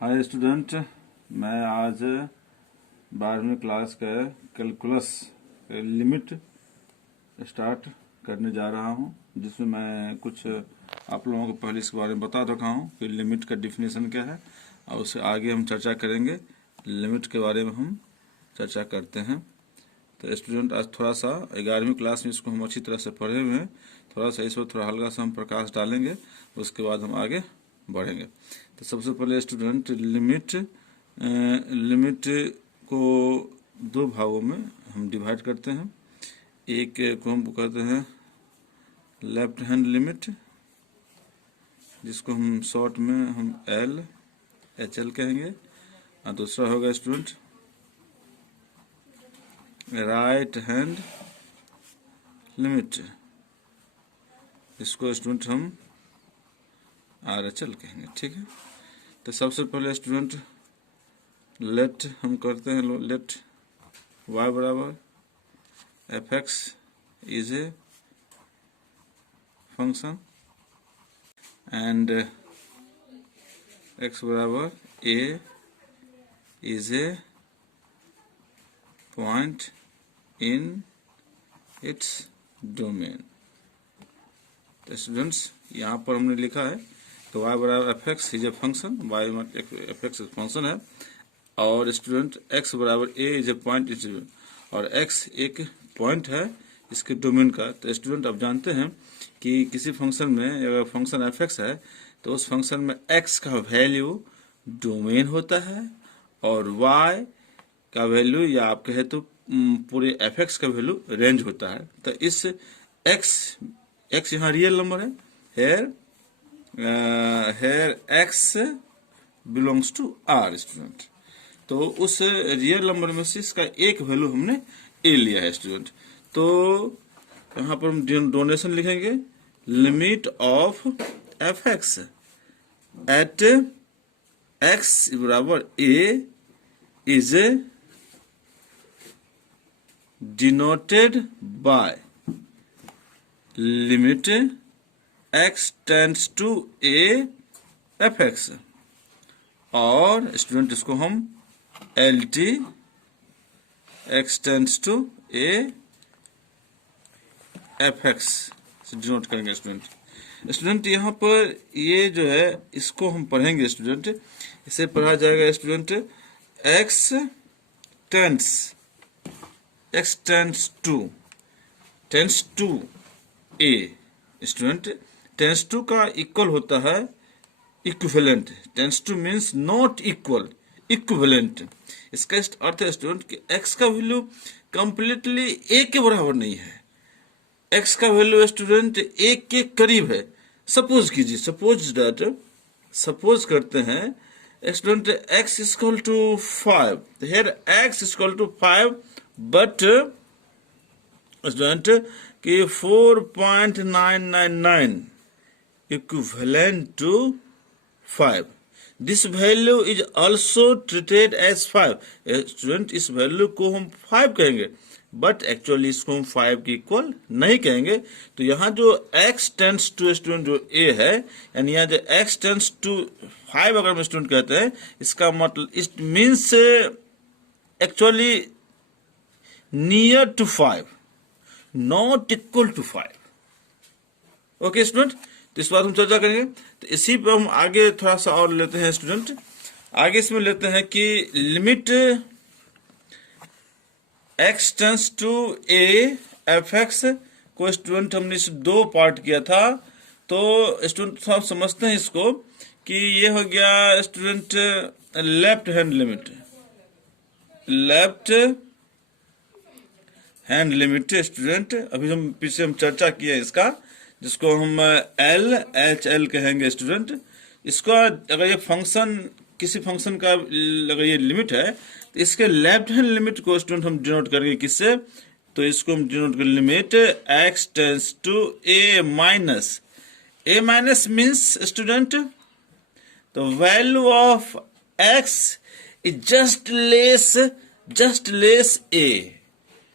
Hi student, मैं आज 12वीं क्लास का कैलकुलस लिमिट स्टार्ट करने जा रहा हूं, जिसमें मैं कुछ आप लोगों को पहले इसके बारे में बता रखा हूं कि लिमिट का डिफिनेशन क्या है, और उससे आगे हम चर्चा करेंगे। लिमिट के बारे में हम चर्चा करते हैं। तो स्टूडेंट, आज थोड़ा सा 11वीं क्लास में इसको हम अच्छी तरह से पढ़े हुए हैं, थोड़ा सा इस पर थोड़ा हल्का सा हम प्रकाश डालेंगे, उसके बाद हम आगे बढ़ेंगे। तो सबसे पहले स्टूडेंट, लिमिट को दो भागों में हम डिवाइड करते हैं। एक को हम कहते हैं लेफ्ट हैंड लिमिट, जिसको हम शॉर्ट में हम HL कहेंगे, और दूसरा होगा स्टूडेंट राइट हैंड लिमिट, इसको स्टूडेंट हम RHL कहेंगे। ठीक है, तो सबसे पहले स्टूडेंट लेट हम करते हैं, लेट y बराबर fx is a function and x बराबर a is a point in its domain. तो स्टूडेंट्स, यहाँ पर हमने लिखा है तो y बराबर fx is a function, y fx function है, और स्टूडेंट x बराबर a इज ए पॉइंट, और x एक पॉइंट है इसके डोमेन का। तो स्टूडेंट, आप जानते हैं कि किसी फंक्शन में अगर फंक्शन fx है तो उस फंक्शन में x का वैल्यू डोमेन होता है और y का वैल्यू, या आप कहे तो पूरे fx का वैल्यू रेंज होता है। तो इस x यहाँ रियल नंबर है, here x belongs to r student. तो उस रियल नंबर में से इसका एक वैल्यू हमने a लिया है स्टूडेंट। तो यहाँ पर हम डोनेशन लिखेंगे, limit of fx at x बराबर a is denoted by limit x tends to a fx, और स्टूडेंट इसको हम LT x tends to a fx से डिनोट करेंगे स्टूडेंट। यहाँ पर ये जो है इसको हम पढ़ेंगे स्टूडेंट, इसे पढ़ा जाएगा student x tends to a student. Tends to का इक्वल होता है equivalent, tends to means not equal, equivalent. इसका अर्थ है स्टूडेंट कि x का वैल्यू कंप्लीटली a के बराबर नहीं है, x का वैल्यू स्टूडेंट 1 के करीब है। सपोज कीजिए, सपोज करते हैं student x equal to 5, here x equal to 5, but student कि 4.999 equivalent to 5. This value is also treated as 5. Student, इस वैल्यू को हम 5 कहेंगे, बट एक्चुअली इसको हम 5 के इक्वल नहीं कहेंगे। तो यहाँ जो x टेंड्स टू स्टूडेंट जो a है, यानी यहाँ जो x टेंड्स टू 5 अगर हम स्टूडेंट कहते हैं, इसका मतलब it means actually near to 5, not equal to 5। Okay student, तो इस बात हम चर्चा करेंगे। तो इसी पर हम आगे थोड़ा सा और लेते हैं स्टूडेंट। आगे इसमें लेते हैं कि limit x tends to a fx को स्टूडेंट हमने इस दो पार्ट किया था। तो स्टूडेंट सब समझते हैं इसको कि ये हो गया student left hand limit student. अभी हम पीछे हम चर्चा किए इसका, जिसको हम LHL कहेंगे स्टूडेंट। इसको अगर ये फंक्शन किसी फंक्शन का अगर ये लिमिट है, तो इसके लेफ्ट हैंड लिमिट को स्टूडेंट हम डिनोट करेंगे किससे? तो इसको हम डिनोट करेंगे limit x tends to a minus means student तो value of x is just less a।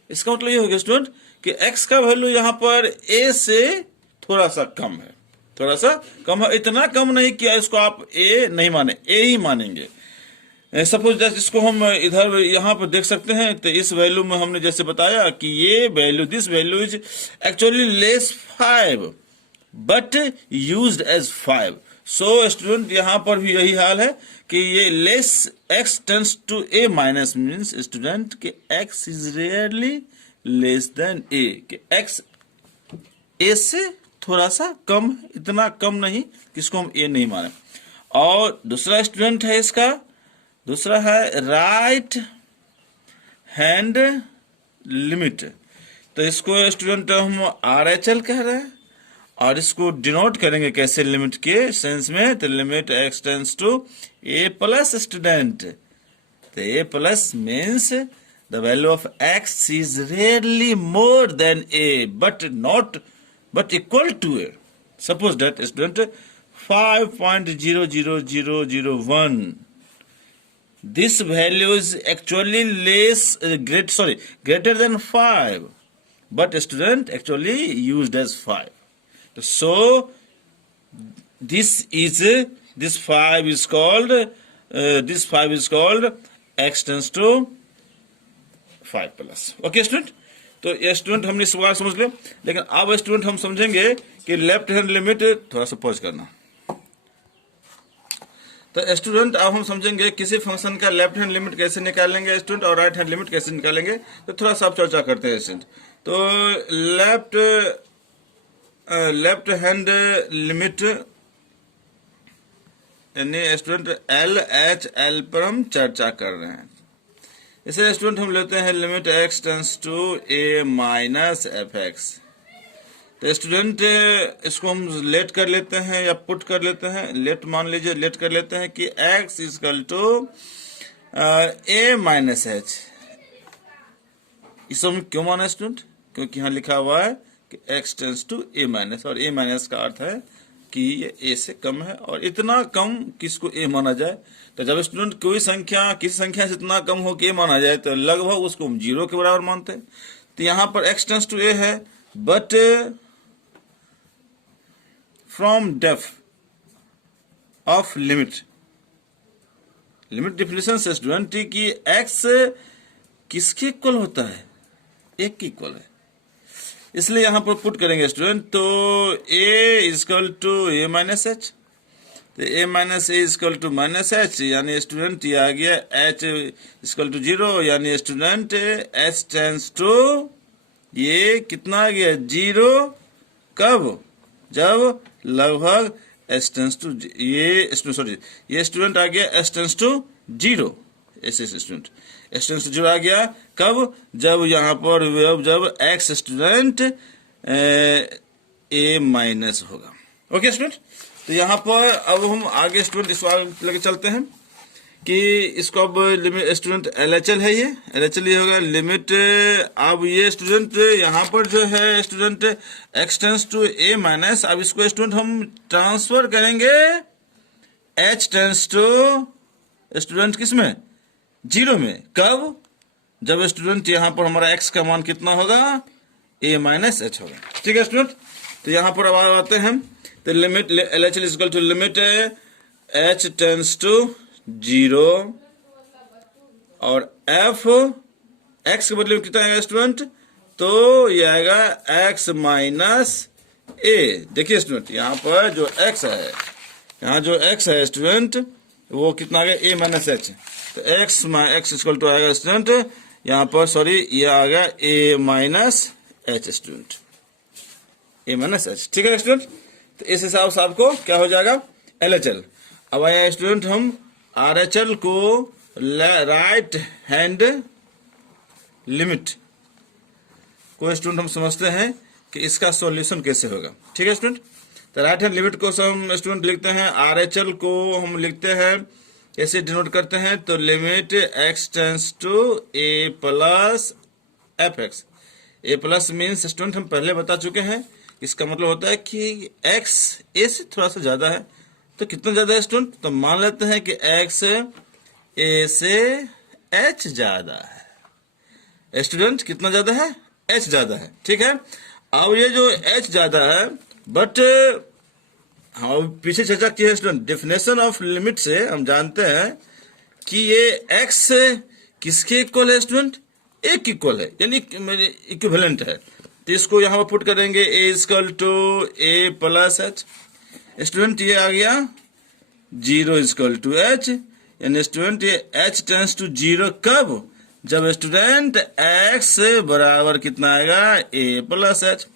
इसका मतलब ये हो गया स्टूडेंट कि x का वैल्यू यहाँ पर a से थोड़ा सा कम है, थोड़ा सा कम है, इतना कम नहीं किया इसको आप ए नहीं माने, ए ही मानेंगे। सपोज जैसे इसको हम इधर यहाँ पर देख सकते हैं, तो इस वैल्यू में हमने जैसे बताया कि ये value, this value is actually less 5 but used as 5। So student यहाँ पर भी यही हाल है कि ये less x tends to a minus means student कि x is rarely less than a, कि x a से थोड़ा सा कम, इतना कम नहीं कि इसको हम a नहीं माने। और दूसरा स्टूडेंट है इसका, दूसरा है राइट हैंड लिमिट। तो इसको स्टूडेंट हम RHL कह रहे हैं, और इसको डिनोट करेंगे कैसे लिमिट के सेंस में, तो limit x tends to a plus student. तो a plus means the value of x is rarely more than a but equal to a। Suppose that student 5.00001, this value is actually greater than 5, but student actually used as 5. So this 5 is called x tends to 5 plus। Okay student, तो ये student हमने इस बार समझ लिया, लेकिन अब student हम समझेंगे कि लेफ्ट हैंड लिमिट, थोड़ा सा पॉज करना। तो स्टूडेंट अब हम समझेंगे किसी फंक्शन का लेफ्ट हैंड लिमिट कैसे निकालेंगे स्टूडेंट, और राइट हैंड लिमिट कैसे निकालेंगे। तो थोड़ा सा आप चर्चा करते हैं स्टूडेंट। तो लेफ्ट हैंड लिमिट यानी स्टूडेंट LHL पर हम चर्चा कर रहे हैं। इसे स्टूडेंट हम लेते हैं limit x tends to a minus fx। तो स्टूडेंट इसको हम लेट कर लेते हैं या पुट कर लेते हैं, लेट मान लीजिए, लेट कर लेते हैं कि x equal to a minus h। इसे हम क्यों माना स्टूडेंट, क्योंकि यहाँ लिखा हुआ है कि x tends to a minus, और a माइनस का अर्थ है कि ये a से कम है, और इतना कम किसको a माना जाए। तो जब स्टूडेंट कोई संख्या किसी संख्या से इतना कम हो के a माना जाए तो लगभग उसको हम 0 के बराबर मानते हैं। तो यहाँ पर x टेंस टू a है, but from def of limit definition से स्टूडेंट की x किसके इक्वल होता है, 1 के इक्वल है, इसलिए यहां पर पुट करेंगे स्टूडेंट। तो a equal to a minus h, तो a minus a equal to minus h, यानी स्टूडेंट ये आ गया h इक्वल टू 0, यानी स्टूडेंट h टेंस टू ये कितना आ गया 0, कब, जब लगभग h टेंस टू ये स्टूडेंट आ गया h टेंस टू 0, ऐसे स्टूडेंट h टेंस टू 0 आ गया कब, जब यहाँ पर जब x स्टूडेंट a माइनस होगा। ओके स्टूडेंट, तो यहाँ पर अब हम आगे स्टूडेंट इस बार लेके चलते हैं कि इसको अब लिमिट स्टूडेंट LHL है, ये LHL ये होगा लिमिट। अब ये स्टूडेंट यहाँ पर जो है student x tends to a minus, अब इसको स्टूडेंट हम ट्रांसफर करेंगे h टेंस टू स्टूडेंट किसमें 0 में, कब, जब स्टूडेंट यहाँ पर हमारा x का मान कितना होगा a माइनस h होगा। ठीक है स्टूडेंट, तो यहाँ पर अब आते हैं, तो limit LHL equal to limit h tends to 0 और f x के बदले में कितना आएगा स्टूडेंट, तो ये आएगा x माइनस a। देखिए स्टूडेंट यहाँ पर जो x है, यहाँ जो x है स्टूडेंट वो कितना आ गया a माइनस h, तो x इक्वल टू आएगा स्टूडेंट यहाँ पर, सॉरी ये आ गया a minus h student, a minus h। ठीक है स्टूडेंट, तो इस हिसाब से आपको क्या हो जाएगा LHL। अब आया स्टूडेंट हम RHL को राइट हैंड लिमिट को स्टूडेंट हम समझते हैं कि इसका सॉल्यूशन कैसे होगा। ठीक है स्टूडेंट, तो राइट हैंड लिमिट को हम स्टूडेंट लिखते हैं, RHL को हम लिखते हैं कैसे डिनोट करते हैं, तो limit x tends to a plus fx। a plus means student हम पहले बता चुके हैं, इसका मतलब होता है कि x a से थोड़ा सा ज्यादा है। तो कितना ज्यादा है स्टूडेंट, तो मान लेते हैं कि x a से h ज्यादा है। स्टूडेंट कितना ज्यादा है, h ज्यादा है। ठीक है, अब ये जो h ज्यादा है, बट हम पीछे चर्चा की है स्टूडेंट, डेफिनेशन ऑफ लिमिट से हम जानते हैं कि ये x किसके इक्वल है स्टूडेंट, a के इक्वल है, यानी इक्विवेलेंट है। तो इसको यहाँ पर पुट करेंगे a equal to a plus h. Student ये आ गया 0 इक्वल टू h, यानी स्टूडेंट ये h टेंस टू 0 कब, जब स्टूडेंट x बराबर कितना आएगा a प्लस एच।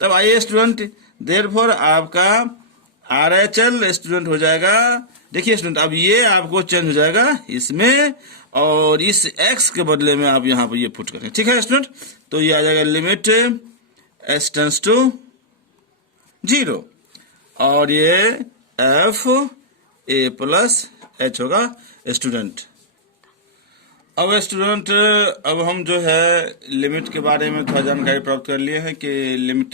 तब आइए स्टूडेंट, देयरफॉर आपका RHL स्टूडेंट हो जाएगा, देखिए स्टूडेंट अब ये आपको चेंज हो जाएगा इसमें, और इस x के बदले में आप यहाँ पर ये पुट करें, ठीक है स्टूडेंट। तो ये आ जाएगा लिमिट h टेंस टू 0 और ये f a प्लस h होगा स्टूडेंट। अब स्टूडेंट अब हम जो है लिमिट के बारे में थोड़ा जानकारी प्राप्त कर लिए हैं कि लिमिट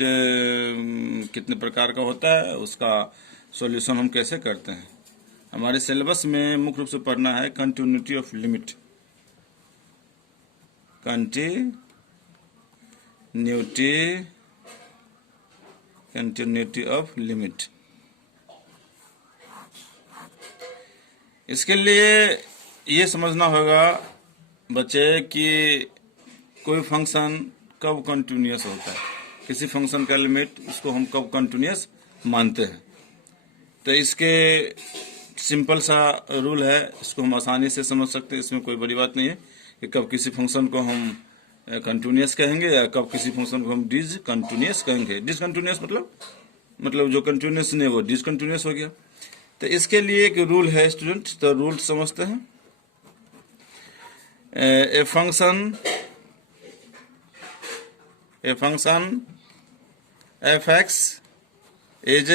कितने प्रकार का होता है, उसका सॉल्यूशन हम कैसे करते हैं। हमारे सिलेबस में मुख्य रूप से पढ़ना है continuity of limit, continuity of limit. इसके लिए ये समझना होगा बच्चे कि कोई फंक्शन कब कंटिन्यूअस होता है, किसी फंक्शन का लिमिट उसको हम कब कंटिन्यूअस मानते हैं। तो इसके सिंपल सा रूल है, इसको हम आसानी से समझ सकते हैं, इसमें कोई बड़ी बात नहीं है कि कब किसी फंक्शन को हम कंटिन्यूअस कहेंगे या कब किसी फंक्शन को हम डिसकंटिन्यूअस कहेंगे। डिसकंटिन्यूअस मतलब जो कंटिन्यूअस नहीं वो डिसकंटिन्यूअस हो गया। तो इसके लिए एक रूल है स्टूडेंट, तो रूल समझते हैं। A function f(x) is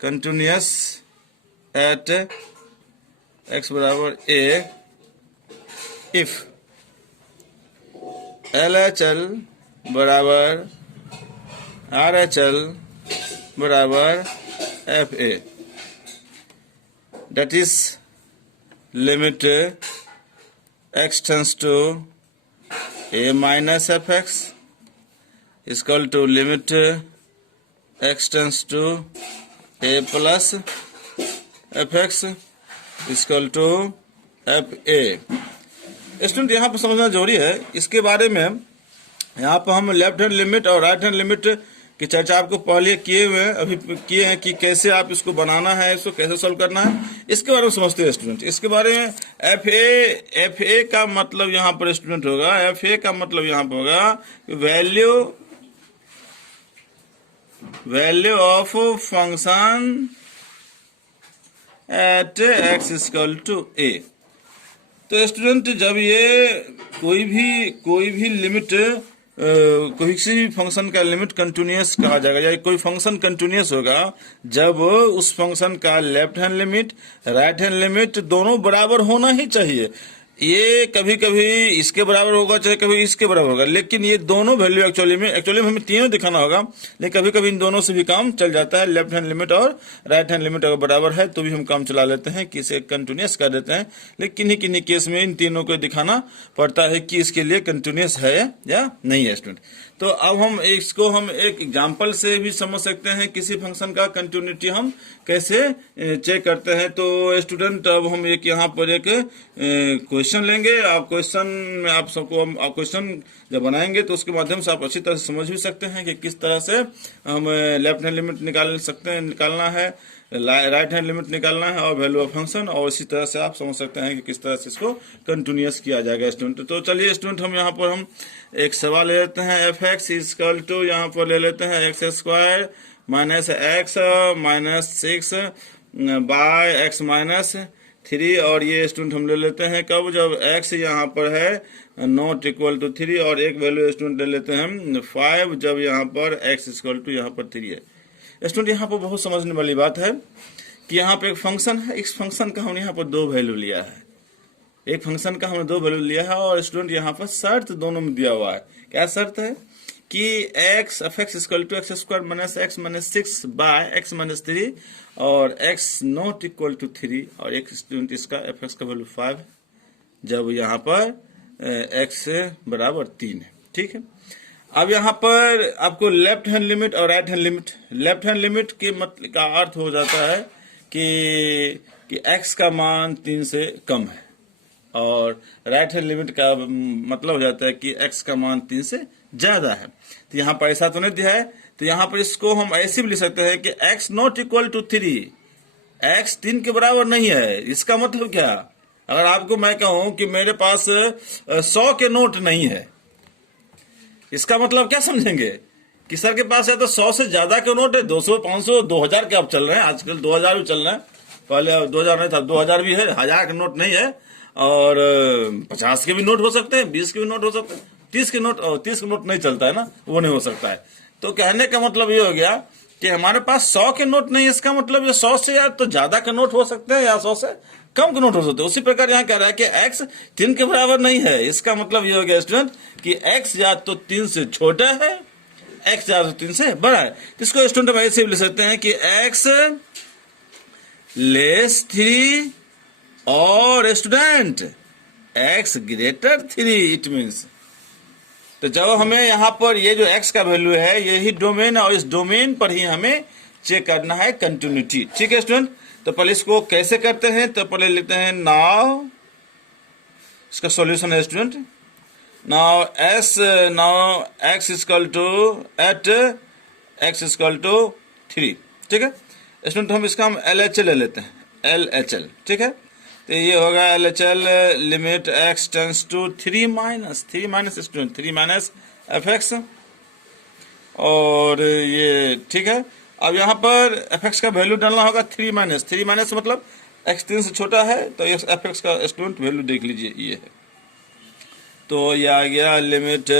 continuous at x बराबर a if LHL बराबर RHL बराबर FA, that is limit x tends to a minus fx is equal to limit x tends to a plus fx is equal to fa। Student यहाँ पर समझना जरूरी है, इसके बारे में यहाँ पर हम लेफ्ट हैंड लिमिट और राइट हैंड लिमिट की चर्चा आपको पहले किए हुए हैं, अभी किए हैं कि कैसे आप इसको बनाना है, इसको कैसे सॉल्व करना है, इसके बारे में समझते हैं स्टूडेंट। इसके बारे में एफ ए का मतलब यहाँ पर स्टूडेंट होगा, एफ ए का मतलब यहाँ पर होगा value of function at x equal to a. तो स्टूडेंट जब ये कोई भी लिमिट किसी भी फंक्शन का लिमिट कंटिन्यूअस कहा जाएगा, या कोई फंक्शन कंटिन्यूअस होगा जब उस फंक्शन का left hand limit right hand limit दोनों बराबर होना ही चाहिए। ये कभी कभी इसके बराबर होगा चाहे कभी इसके बराबर होगा, लेकिन ये दोनों वैल्यू एक्चुअली में हमें तीनों दिखाना होगा, लेकिन कभी कभी इन दोनों से भी काम चल जाता है। लेफ्ट हैंड लिमिट और राइट हैंड लिमिट अगर बराबर है तो भी हम काम चला लेते हैं कि इसे कंटिन्यूअस कर देते हैं, लेकिन किन्हीं केस में इन तीनों को दिखाना पड़ता है कि इसके लिए कंटिन्यूअस है या नहीं है स्टूडेंट। तो अब हम इसको एक एग्जाम्पल से भी समझ सकते हैं किसी फंक्शन का कंटिन्यूटी हम कैसे चेक करते हैं। तो स्टूडेंट अब हम एक यहाँ पर एक क्वेश्चन लेंगे, आप क्वेश्चन में आप सबको क्वेश्चन जब बनाएंगे तो उसके माध्यम से आप अच्छी तरह से समझ भी सकते हैं कि किस तरह से हम लेफ्ट हैंड लिमिट निकालना है, राइट हैंड लिमिट निकालना है और वैल्यू ऑफ फंक्शन, और इसी तरह से आप समझ सकते हैं कि किस तरह से इसको कंटिन्यूअस किया जाएगा स्टूडेंट। तो चलिए स्टूडेंट हम यहाँ पर हम एक सवाल ले लेते हैं, एफ एक्स इक्वल टू यहाँ पर ले लेते हैं x square minus x minus 6 by x minus 3, और ये स्टूडेंट हम ले लेते हैं कब, जब x यहाँ पर है नॉट इक्वल टू 3, और एक वैल्यू स्टूडेंट ले लेते हैं 5 जब यहाँ पर x इक्वल टू यहाँ पर 3 है। स्टूडेंट यहाँ पर बहुत समझने वाली बात है कि यहाँ पे एक फंक्शन है, इस फंक्शन का हमने यहाँ पर 2 वैल्यू लिया है, एक फंक्शन का हमने 2 वैल्यू लिया है, और स्टूडेंट यहाँ पर शर्त दोनों में दिया हुआ है। क्या शर्त है कि x f x equal to x square minus x minus 6 by x minus 3 और x नॉट इक्वल टू 3, और एक स्टूडेंट इसका एफ एक्स का वैल्यू 5 जब यहाँ पर x बराबर 3 है। ठीक है, अब यहाँ पर आपको लेफ्ट हैंड लिमिट और right hand limit, left hand limit के मतलब का अर्थ हो जाता है कि x का मान 3 से कम है, और राइट हैंड लिमिट का मतलब हो जाता है कि x का मान 3 से ज्यादा है। तो यहाँ पर ऐसा तो नहीं दिया है, तो यहाँ पर इसको हम ऐसे भी लिख सकते हैं कि x not equal to 3, x 3 के बराबर नहीं है। इसका मतलब क्या, अगर आपको मैं कहूं कि मेरे पास 100 के नोट नहीं है, इसका मतलब क्या समझेंगे कि सर के पास है तो 100 से ज्यादा के नोट है, 200, 500, 2000 के अब चल रहे हैं, आजकल 2000 भी चल रहे हैं, पहले 2000 नहीं था, 2000 भी है, 1000 के नोट नहीं है, और 50 के भी नोट हो सकते हैं, 20 के भी नोट हो सकते हैं, 30 के नोट नहीं चलता है ना, वो नहीं हो सकता है। तो कहने का मतलब ये हो गया कि हमारे पास 100 के नोट नहीं है, इसका मतलब ये 100 से या तो ज्यादा के नोट हो सकते हैं या 100 से कम के नोट हो सकते हैं। उसी प्रकार यहाँ कह रहा है कि x 3 के बराबर नहीं है, इसका मतलब ये हो गया स्टूडेंट कि x या तो 3 से छोटा है, x या तो 3 से बड़ा है। इसको स्टूडेंट हम ऐसे भी लिख सकते हैं कि x लेस 3 और student x greater 3 it means. तो जब हमें यहाँ पर ये जो x का वैल्यू है यही डोमेन है, और इस डोमेन पर ही हमें चेक करना है कंटिन्यूटी। ठीक है स्टूडेंट, तो पहले इसको कैसे करते हैं, तो पहले लेते हैं नाउ, इसका सॉल्यूशन है student, now x equal to at x equal to 3। ठीक है स्टूडेंट, हम इसका LHL ले लेते हैं, LHL। ठीक है, तो ये होगा LHL limit x tends to 3 minus student 3 minus fx, और ये ठीक है। अब यहाँ पर fx का वैल्यू डालना होगा 3 माइनस मतलब x 3 से छोटा है, तो fx का स्टूडेंट वैल्यू देख लीजिए ये है, तो ये आ गया limit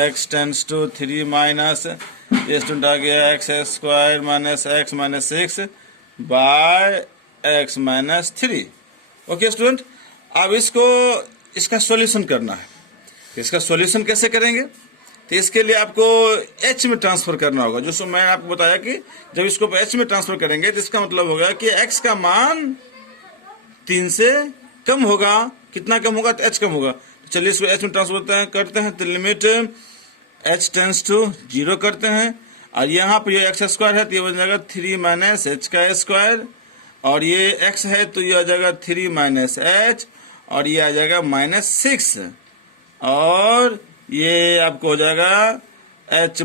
x tends to 3 minus, ये स्टूडेंट आ गया x square minus x minus 6 by x minus 3। Okay student, अब इसका सॉल्यूशन करना है। इसका सॉल्यूशन कैसे करेंगे, तो इसके लिए आपको h में ट्रांसफर करना होगा। जो मैंने आपको बताया कि जब इसको h में ट्रांसफर करेंगे तो इसका मतलब होगा कि x का मान 3 से कम होगा। कितना कम होगा, तो h कम होगा। तो चलिए इसको h में ट्रांसफर करते हैं, तो लिमिट h टेंस टू 0 करते हैं, और यहाँ पर ये x स्क्वायर है तो ये बन जाएगा 3 माइनस h का स्क्वायर, और ये x है तो ये आ जाएगा 3 माइनस h, और ये आ जाएगा माइनस 6, और ये आपको हो जाएगा h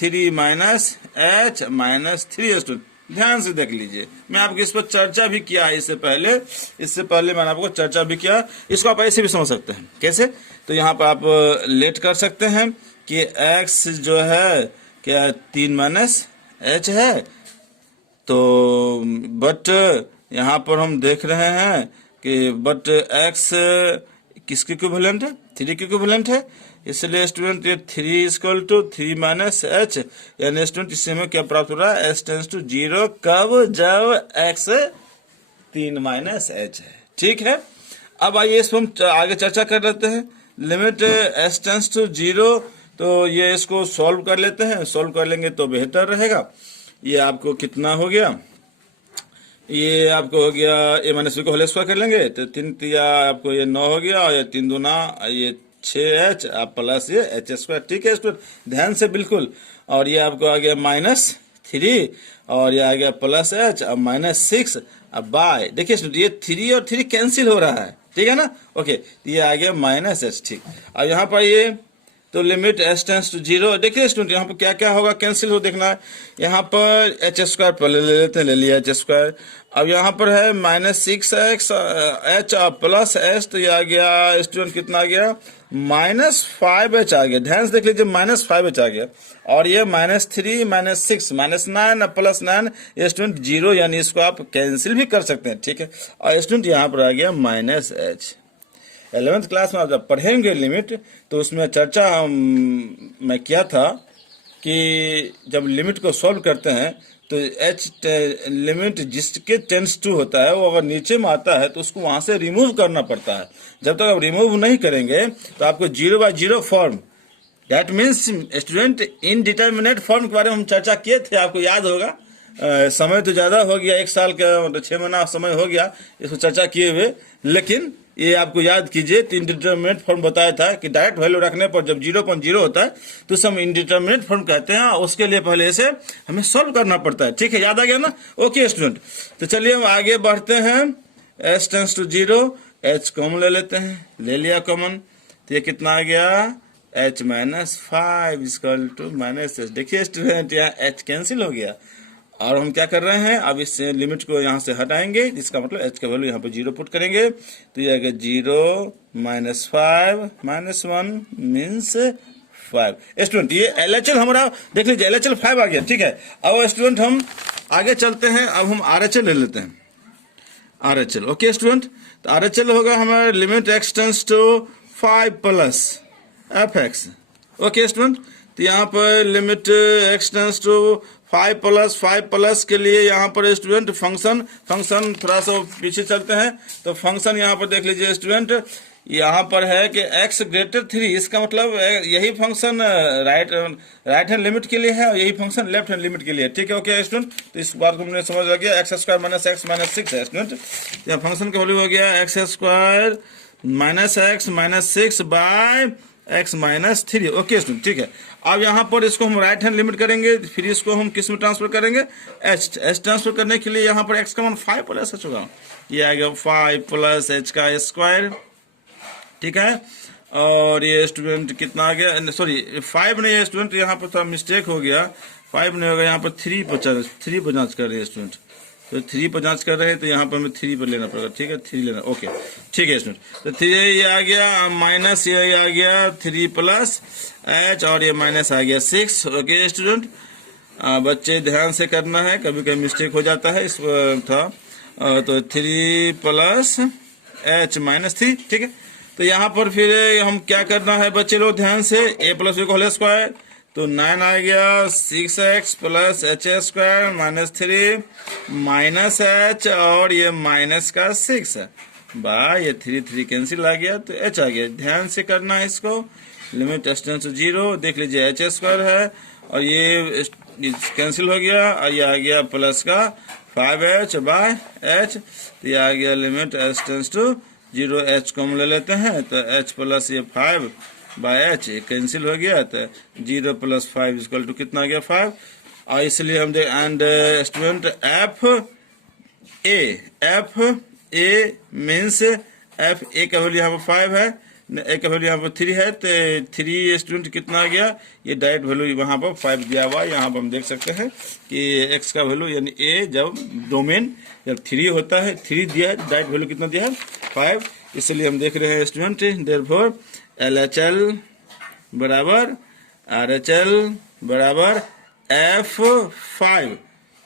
3 माइनस h माइनस 3। ध्यान से देख लीजिए, मैं आपको इस पर चर्चा भी किया है इससे पहले मैंने आपको चर्चा भी किया। इसको आप ऐसे भी समझ सकते हैं, कैसे, तो यहाँ पर आप लेट कर सकते हैं कि x जो है क्या 3 माइनस h है, तो बट यहाँ पर हम देख रहे हैं कि बट x किसके इक्विवेलेंट है, 3 के इक्विवेलेंट है, इसलिए स्टूडेंट ये 3 इक्वल टू 3 माइनस h, यानी स्टूडेंट इससे हमें क्या प्राप्त हो रहा है, h टेंस टू 0 कब, जब x 3 माइनस h है। ठीक है, अब आइए इसको हम आगे चर्चा कर लेते हैं। लिमिट h टेंस टू 0, तो ये इसको सॉल्व कर लेते हैं, सॉल्व कर लेंगे तो बेहतर रहेगा। ये आपको कितना हो गया, ये आपको हो गया a माइनस b को होल स्क्वायर कर लेंगे तो 3 तिया आपको ये 9 हो गया, और ये 3 दूना ये 6h प्लस ये h स्क्वायर। ठीक है स्टूडेंट, ध्यान से बिल्कुल, और ये आपको आ गया -3, और ये आ गया प्लस h और -6 अब बाय, देखिए स्टूडेंट ये 3 और 3 कैंसिल हो रहा है, ठीक है ना। ओके, ये आ गया -h। ठीक, अब यहाँ पर ये तो लिमिट h टेंस टू 0, देखिए स्टूडेंट यहाँ पर क्या क्या होगा, कैंसिल हो, देखना है। यहाँ पर h स्क्वायर पहले ले लेते हैं, ले लिया h स्क्वायर। अब यहाँ पर है -6x h प्लस h, तो ये आ गया स्टूडेंट कितना आ गया, -5h आ गया। ध्यान से देख लीजिए, -5h आ गया, और ये -3 -6 -9 प्लस 9, ये स्टूडेंट 0, यानी इसको आप कैंसिल भी कर सकते हैं। ठीक है, और स्टूडेंट यहाँ पर आ गया -h। 11th क्लास में आप जब पढ़ेंगे लिमिट, तो उसमें चर्चा मैं किया था कि जब लिमिट को सॉल्व करते हैं तो h लिमिट जिसके टेंस टू होता है वो अगर नीचे में आता है तो उसको वहां से रिमूव करना पड़ता है। जब तक आप रिमूव नहीं करेंगे तो आपको 0/0 form, that means student indeterminate form के बारे में हम चर्चा किए थे, आपको याद होगा। समय तो ज़्यादा हो गया, 1 साल का मतलब 6 महीना समय हो गया इसको चर्चा किए हुए, लेकिन ये आपको याद कीजिए, तो इंडिटरमिनेट फॉर्म बताया था कि डायरेक्ट वैल्यू रखने पर जब 0.0 होता है तो उसे हम इंडिटरमिनेट फॉर्म कहते हैं। उसके लिए पहले इसे हमें सॉल्व करना पड़ता है। ठीक है, याद आ गया ना? ओके स्टूडेंट, तो चलिए हम आगे बढ़ते हैं। s tends to 0, h common ले लेते हैं, ले लिया कॉमन, तो ये कितना आ गया, h minus 5 equal to minus h। देखिए स्टूडेंट, यहाँ h कैंसिल हो गया और हम क्या कर रहे हैं, अब इस लिमिट को यहाँ से हटाएंगे, इसका मतलब h का वैल्यू यहाँ पे 0 पुट करेंगे, तो ये आएगा 0 माइनस 5 माइनस 1 मीन्स 5। स्टूडेंट ये LHL हमारा देख लीजिए, LHL 5 आ गया। ठीक है, अब स्टूडेंट हम आगे चलते हैं, अब हम RHL ले लेते हैं, RHL। ओके स्टूडेंट, तो RHL होगा हमारा limit x tends to 5 plus fx। Okay student, तो यहाँ पर limit x tends to 5 plus के लिए यहाँ पर स्टूडेंट फंक्शन थोड़ा सा पीछे चलते हैं, तो फंक्शन यहाँ पर देख लीजिए स्टूडेंट, यहाँ पर है कि x ग्रेटर 3, इसका मतलब यही फंक्शन राइट हैंड लिमिट के लिए है और यही फंक्शन लेफ्ट हैंड लिमिट के लिए। ठीक है, ओके स्टूडेंट, तो इस बात को हमने समझ गया। X square minus x minus 6 है स्टूडेंट, यहाँ फंक्शन का वैल्यू हो गया x square minus x minus 6 by x minus 3। Okay student, ठीक है। अब यहाँ पर इसको हम राइट हैंड लिमिट करेंगे, फिर इसको हम किस में ट्रांसफर करेंगे, h ट्रांसफर करने के लिए यहाँ पर x का मान 5 प्लस h होगा, ये आ गया 5 प्लस h का स्क्वायर। ठीक है, और ये स्टूडेंट कितना आ गया, सॉरी 5 नहीं है स्टूडेंट, यहाँ पर थोड़ा मिस्टेक हो गया, 5 नहीं होगा, यहाँ पर 3 पर जांच कर रहे हैं स्टूडेंट, तो 3 पर जांच कर रहे हैं, तो यहाँ पर हमें 3 पर लेना पड़ेगा। ठीक है, 3 लेना, ओके ठीक है स्टूडेंट। तो 3 ये आ गया माइनस, ये आ गया 3 प्लस h और ये माइनस आ गया 6। ओके स्टूडेंट, बच्चे ध्यान से करना है, कभी कभी मिस्टेक हो जाता है, इस था तो 3 प्लस h माइनस 3। ठीक है, तो यहाँ पर फिर हम क्या करना है बच्चे लोग ध्यान से, a प्लस b का होल स्क्वायर, तो 9 आ गया 6x plus h square minus 3 minus h और ये माइनस का 6 है, ये 3 कैंसिल आ गया, तो h आ गया। ध्यान से करना है इसको, लिमिट x टेंड्स टू 0, देख लीजिए h स्क्वायर है और ये कैंसिल हो गया और ये आ गया प्लस का 5h बाय h, तो ये आ गया limit x tends to 0, h common ले लेते हैं, तो h प्लस ये 5 बाय h कैंसिल हो गया, तो 0 प्लस 5 इक्वल टू कितना आ गया 5। और इसलिए हम देख and student F A means F A का वैल्यू यहाँ पर 5 है, ए का वैल्यू यहाँ पर 3 है, तो 3 स्टूडेंट कितना आ गया, ये डायरेक्ट वैल्यू वहाँ पर 5 दिया हुआ, यहाँ पर हम देख सकते हैं कि x का वैल्यू यानी a जब डोमेन जब 3 होता है, 3 दिया है, डायरेक्ट वैल्यू कितना दिया है 5, इसलिए हम देख रहे हैं स्टूडेंट देयरफॉर LHL बराबर RHL बराबर F5,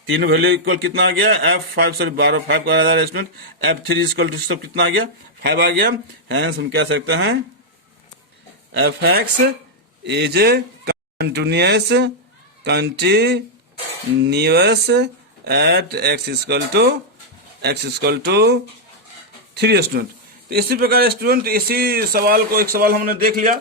तीनों वैल्यू इक्वल कितना आ गया F5, सॉरी 5 का आ स्टूडेंट, F3 इक्वल टू सब कितना आ गया 5 आ गया, हेंस हम कह सकते हैं fx is continuous at x equal to 3 student. तो इसी प्रकार स्टूडेंट इसी सवाल को, एक सवाल हमने देख लिया,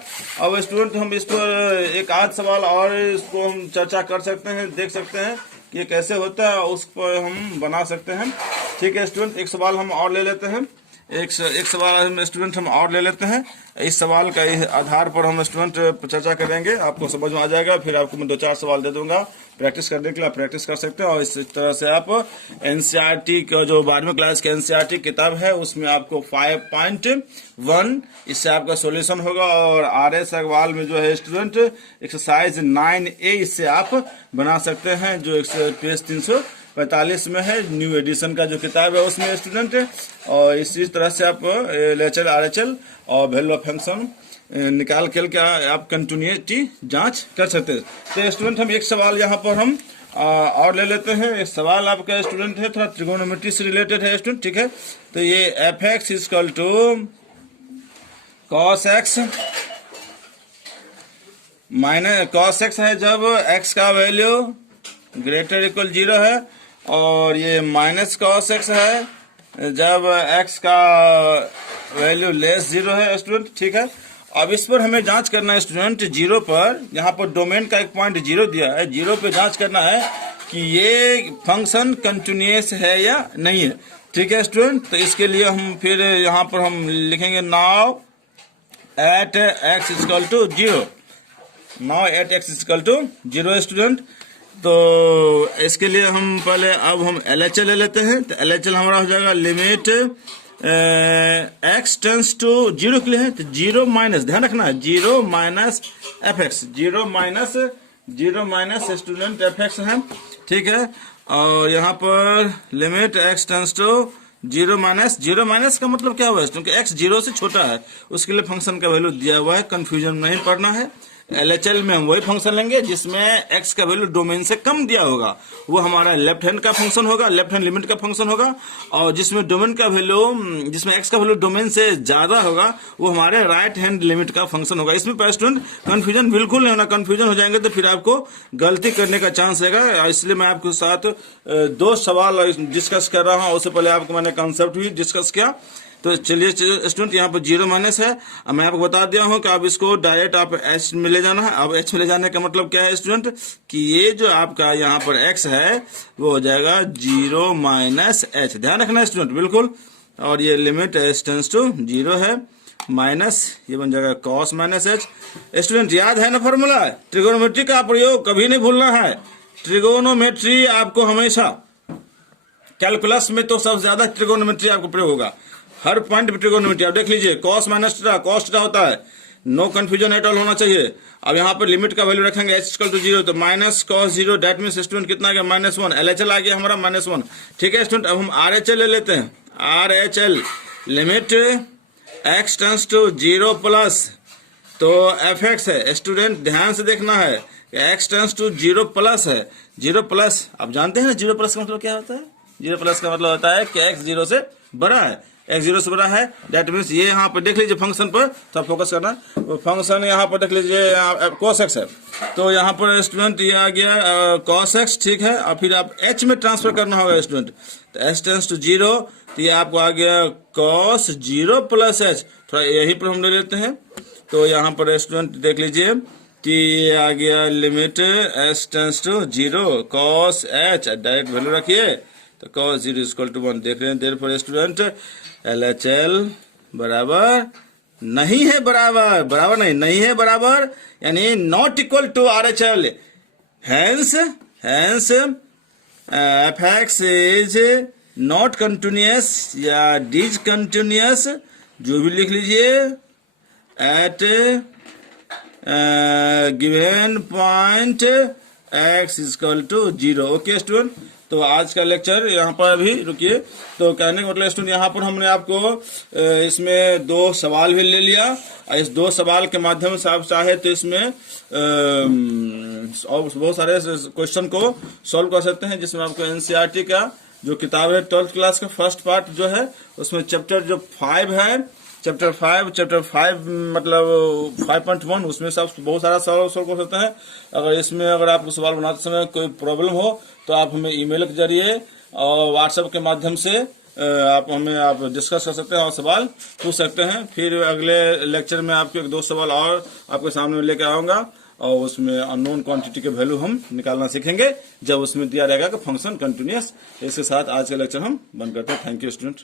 अब स्टूडेंट हम इस पर एक आध सवाल और इसको हम चर्चा कर सकते हैं, देख सकते हैं कि ये कैसे होता है, उस पर हम बना सकते हैं। ठीक है स्टूडेंट, एक सवाल हम और ले लेते हैं, एक सवाल स्टूडेंट हम और ले लेते हैं, इस सवाल का आधार पर हम स्टूडेंट चर्चा करेंगे, आपको समझ में आ जाएगा, फिर आपको मैं 2-4 सवाल दे दूंगा प्रैक्टिस करने के लिए, आप प्रैक्टिस कर सकते हैं। और इस तरह से आप एनसीईआरटी का जो 12वीं क्लास की एनसीईआरटी किताब है उसमें आपको 5.1 इससे आपका सॉल्यूशन होगा, और RS अग्रवाल में जो है स्टूडेंट एक्सरसाइज 9A इससे आप बना सकते हैं, जो पेज 345 में है, न्यू एडिशन का जो किताब है उसमें स्टूडेंट। और इसी तरह से आप LHL RHL और वैल्यू ऑफ फंक्शन निकाल के आप कंटिन्यूटी जांच कर सकते हैं। तो स्टूडेंट हम एक सवाल यहाँ पर हम और ले लेते हैं, एक सवाल आपका स्टूडेंट है थोड़ा ट्रिगोनोमेट्री से रिलेटेड है स्टूडेंट। ठीक है, तो ये fx equal to cos x minus cos x है जब x का वैल्यू ग्रेटर इक्वल 0 है, और ये माइनस cos x है जब x का वैल्यू लेस 0 है स्टूडेंट। ठीक है, अब इस पर हमें जांच करना है स्टूडेंट, 0 पर, यहाँ पर डोमेन का एक पॉइंट 0 दिया है, 0 पे जांच करना है कि ये फंक्शन कंटिन्यूअस है या नहीं है। ठीक है स्टूडेंट, तो इसके लिए हम फिर यहाँ पर हम लिखेंगे now at x equal to 0, now at x equal to 0 student. तो इसके लिए हम पहले अब हम LHL ले लेते हैं। तो LHL हमारा हो जाएगा लिमिट x टेंस टू 0 के लिए है, तो 0 माइनस, ध्यान रखना है 0 minus f x, 0 minus student f x है, ठीक है। और यहाँ पर limit x tends to 0 minus का मतलब क्या हुआ है, क्योंकि x 0 से छोटा है, उसके लिए फंक्शन का वैल्यू दिया हुआ है, कंफ्यूजन नहीं पड़ना है। LHL में हम वही फंक्शन लेंगे जिसमें x का वैल्यू डोमेन से कम दिया होगा, वो हमारा लेफ्ट हैंड का फंक्शन होगा, लेफ्ट हैंड लिमिट का फंक्शन होगा। और जिसमें डोमेन का वैल्यू, जिसमें x का वैल्यू डोमेन से ज्यादा होगा, वो हमारे राइट हैंड लिमिट का फंक्शन होगा। इसमें पर स्टूडेंट कंफ्यूजन बिल्कुल नहीं होना, कंफ्यूजन हो जाएंगे तो फिर आपको गलती करने का चांस रहेगा। इसलिए मैं आपके साथ 2 सवाल डिस्कस कर रहा हूँ, उससे पहले आपको मैंने कॉन्सेप्ट भी डिस्कस किया। तो चलिए स्टूडेंट, यहाँ पर 0 माइनस है, अब मैं आपको बता दिया हूँ कि आप इसको डायरेक्ट आप h में ले जाना है। अब h में ले जाने का मतलब क्या है स्टूडेंट, कि ये जो आपका यहाँ पर x है वो हो जाएगा 0 माइनस h, ध्यान रखना है स्टूडेंट बिल्कुल। और ये लिमिट h टेंस टू 0 है, माइनस ये बन जाएगा cos माइनस h। स्टूडेंट याद है ना फॉर्मूला, ट्रिगोनोमेट्री का प्रयोग कभी नहीं भूलना है। ट्रिगोनोमेट्री आपको हमेशा, कैलकुलस में तो सबसे ज्यादा ट्रिगोनोमेट्री आपको प्रयोग होगा, हर पॉइंट पे ट्रिगोनोमेट्री। आप देख लीजिए cos minus theta, cos theta होता है, नो कंफ्यूजन एट ऑल होना चाहिए। अब यहाँ पर लिमिट का वैल्यू रखेंगे h इक्वल टू 0, तो minus cos 0, that means student कितना आ गया -1, LHL आ गया हमारा -1, ठीक है स्टूडेंट। अब हम RHL ले लेते हैं, RHL limit x tends to 0 plus, तो fx है स्टूडेंट, ध्यान से देखना है कि x टेंस टू 0 प्लस है, 0 प्लस, आप जानते हैं ना 0 प्लस का मतलब क्या होता है, 0 प्लस का मतलब होता है कि x 0 से बड़ा है, x 0 से बड़ा है, दैट मीन्स ये यहाँ पर देख लीजिए फंक्शन पर थोड़ा फोकस करना, तो फंक्शन यहाँ पर देख लीजिए cos x है, तो यहाँ पर स्टूडेंट ये आ गया cos x, ठीक है। और फिर आप h में ट्रांसफर करना होगा स्टूडेंट, तो h टेंस टू 0, तो ये आपको आ गया cos 0 प्लस h, थोड़ा यहीं पर हम ले लेते हैं। तो यहाँ पर स्टूडेंट देख लीजिए कि ये आ गया limit h tends to 0 cos h, direct value रखिए, तो cos 0 इक्वल टू 1, देख रहे हैं। देयर फॉर स्टूडेंट LHL बराबर नहीं है, बराबर नहीं है, बराबर यानी not equal to RHL, hence fx is not continuous या डिसकंटिन्यूअस, जो भी लिख लीजिए, at given point x equal to 0। Okay student, तो आज का लेक्चर यहाँ पर अभी रुकिए। तो कहने का मतलब स्टूडेंट, यहाँ पर हमने आपको इसमें 2 सवाल भी ले लिया, और इस 2 सवाल के माध्यम से आप चाहे तो इसमें और बहुत सारे क्वेश्चन को सॉल्व कर सकते हैं, जिसमें आपको NCERT का जो किताब है 12th क्लास का फर्स्ट पार्ट जो है, उसमें चैप्टर जो 5 है, चैप्टर 5 मतलब 5.1, उसमें सब बहुत सारा सवाल सॉल्व कर सकते हैं। अगर इसमें अगर आपको सवाल बनाते समय कोई प्रॉब्लम हो तो आप हमें ईमेल के जरिए और व्हाट्सएप के माध्यम से आप डिस्कस कर सकते हैं और सवाल पूछ सकते हैं। फिर अगले लेक्चर में आपके 1-2 सवाल और आपके सामने लेकर आऊंगा, और उसमें अननोन क्वांटिटी के वैल्यू हम निकालना सीखेंगे, जब उसमें दिया रहेगा कि फंक्शन कंटिन्यूअस। इसके साथ आज का लेक्चर हम बंद करते हैं। Thank you student.